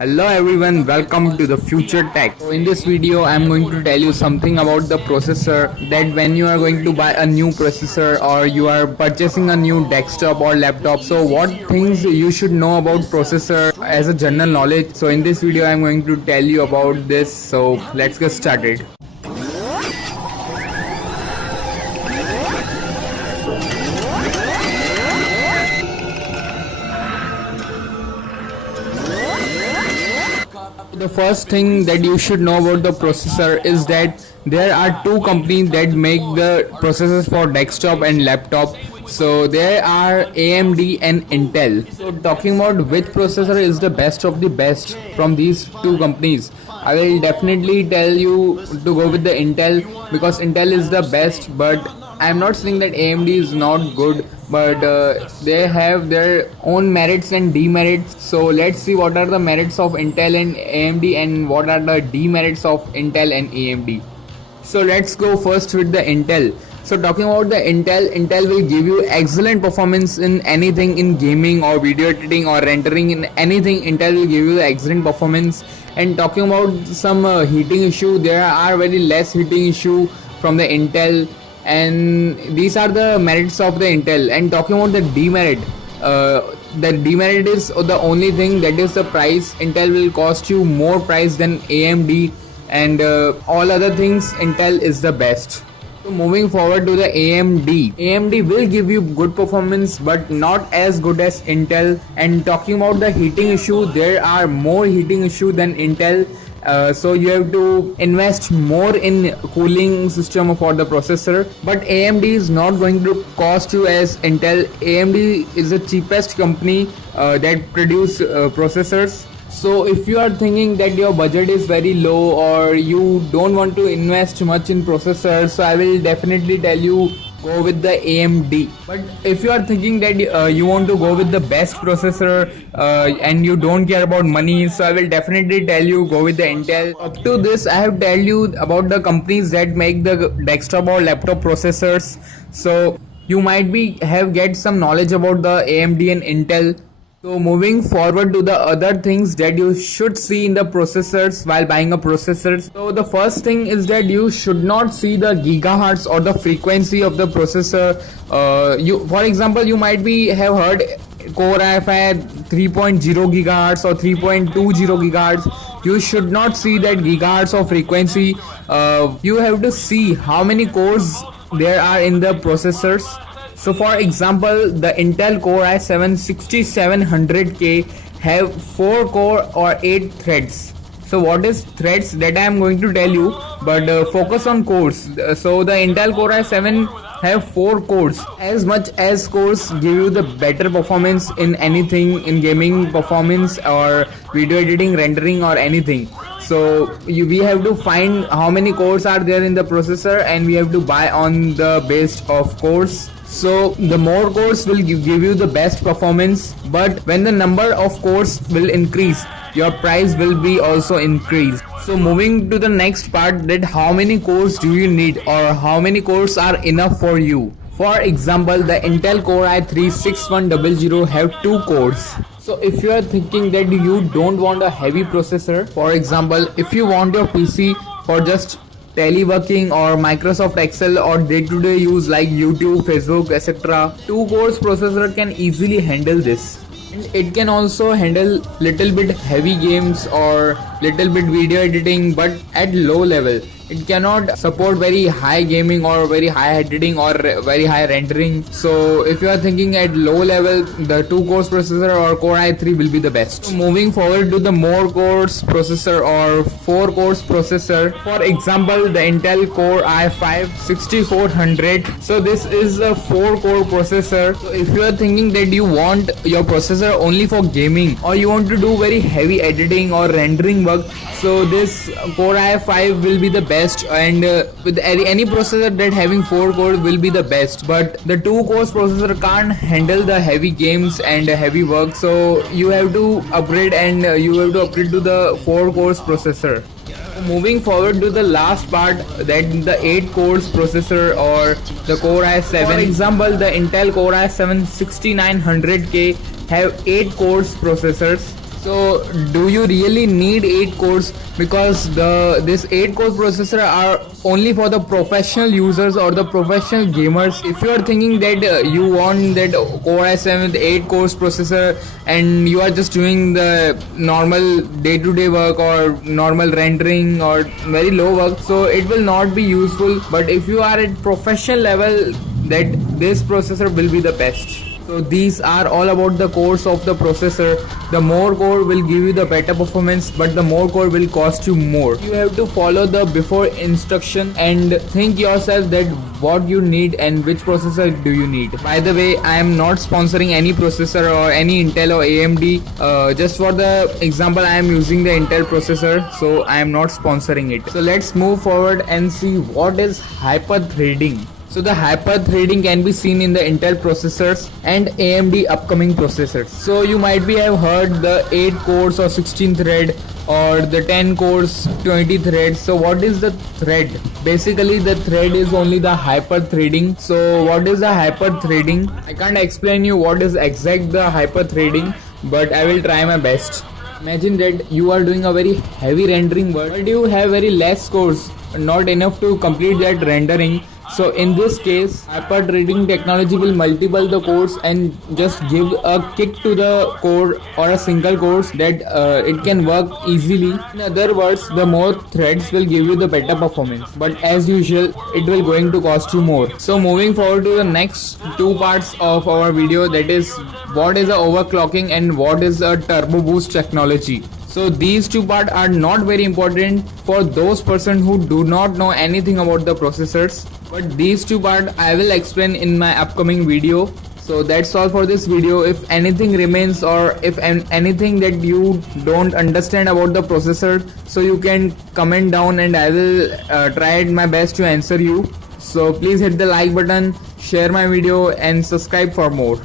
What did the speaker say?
Hello everyone, welcome to the Future Tech. So in this video, I am going to tell you something about the processor, that when you are going to buy a new processor or you are purchasing a new desktop or laptop, so what things you should know about processor as a general knowledge. So in this video, I am going to tell you about this. So let's get started. The first thing that you should know about the processor is that there are two companies that make the processors for desktop and laptop. So there are AMD and Intel. So talking about which processor is the best of the best from these two companies, I will definitely tell you to go with the Intel because Intel is the best, but I'm not saying that AMD is not good, but they have their own merits and demerits. So let's see what are the merits of Intel and AMD and what are the demerits of Intel and AMD. So let's go first with the Intel. So talking about the Intel will give you excellent performance in anything, in gaming or video editing or rendering, in anything. Intel will give you the excellent performance. And talking about some heating issue, there are very less heating issue from the Intel, and these are the merits of the Intel. And talking about the demerit is the only thing, that is the price. Intel will cost you more price than AMD, and all other things Intel is the best. So moving forward to the AMD will give you good performance but not as good as Intel. And talking about the heating issue, there are more heating issue than Intel. So you have to invest more in cooling system for the processor, but AMD is not going to cost you as Intel. AMD is the cheapest company that produce processors. So if you are thinking that your budget is very low or you don't want to invest much in processors, so I will definitely tell you go with the AMD. But if you are thinking that you want to go with the best processor and you don't care about money, so I will definitely tell you go with the Intel. Up to this, I have tell you about the companies that make the desktop or laptop processors. So you might get some knowledge about the AMD and Intel. So moving forward to the other things that you should see in the processors while buying a processor. So the first thing is that you should not see the gigahertz or the frequency of the processor. For example, you might have heard Core i5 3.0 gigahertz or 3.20 gigahertz. You should not see that gigahertz of frequency. You have to see how many cores there are in the processors. So for example, the Intel Core i7 6700K have 4 core or 8 threads. So what is threads, that I am going to tell you, but focus on cores. So the Intel Core i7 have 4 cores. As much as cores give you the better performance in anything, in gaming performance or video editing, rendering or anything. So we have to find how many cores are there in the processor and we have to buy on the base of cores. So the more cores will give you the best performance, but when the number of cores will increase, your price will be also increased. So moving to the next part, that how many cores do you need or how many cores are enough for you. For example, the Intel Core i3 6100 have 2 cores. So if you are thinking that you don't want a heavy processor, for example, if you want your PC for just teleworking or Microsoft Excel or day-to-day use like YouTube, Facebook, etc., 2 cores processor can easily handle this. And it can also handle little bit heavy games or little bit video editing, but at low level. It cannot support very high gaming or very high editing or very high rendering. So if you are thinking at low level, the 2 cores processor or Core i3 will be the best. So moving forward to the more cores processor or 4 cores processor. For example, the Intel Core i5 6400. So this is a 4 core processor. So if you are thinking that you want your processor only for gaming or you want to do very heavy editing or rendering work, so this Core i5 will be the best, and with any processor that having 4 cores will be the best, but the 2 cores processor can't handle the heavy games and heavy work, so you have to upgrade to the 4 cores processor. Moving forward to the last part, that the 8 cores processor or the Core i7. For example, the Intel Core i7 6900K have 8 cores processors. So do you really need 8 cores? Because this 8 core processor are only for the professional users or the professional gamers. If you are thinking that you want that Core i7 with 8 cores processor and you are just doing the normal day-to-day work or normal rendering or very low work, so it will not be useful. But if you are at professional level, that this processor will be the best. So these are all about the cores of the processor. The more core will give you the better performance, but the more core will cost you more. You have to follow the before instruction and think yourself that what you need and which processor do you need. By the way, I am not sponsoring any processor or any Intel or AMD. Just for the example, I am using the Intel processor, so I am not sponsoring it. So let's move forward and see what is hyper-threading. So the hyper-threading can be seen in the Intel processors and AMD upcoming processors. So you might be have heard the 8 cores or 16 thread or the 10 cores 20 threads. So what is the thread? Basically the thread is only the hyper-threading. So what is the hyper-threading? I can't explain you what is exact the hyper-threading, but I will try my best. Imagine that you are doing a very heavy rendering work, but you have very less cores, not enough to complete that rendering. So in this case, hyper-threading technology will multiply the cores and just give a kick to the core or a single core that it can work easily. In other words, the more threads will give you the better performance. But as usual, it will going to cost you more. So moving forward to the next 2 parts of our video, that is what is a overclocking and what is a turbo boost technology. So these 2 parts are not very important for those persons who do not know anything about the processors. But these 2 parts I will explain in my upcoming video. So that's all for this video. If anything remains or if anything that you don't understand about the processor, so you can comment down and I will try my best to answer you. So please hit the like button, share my video and subscribe for more.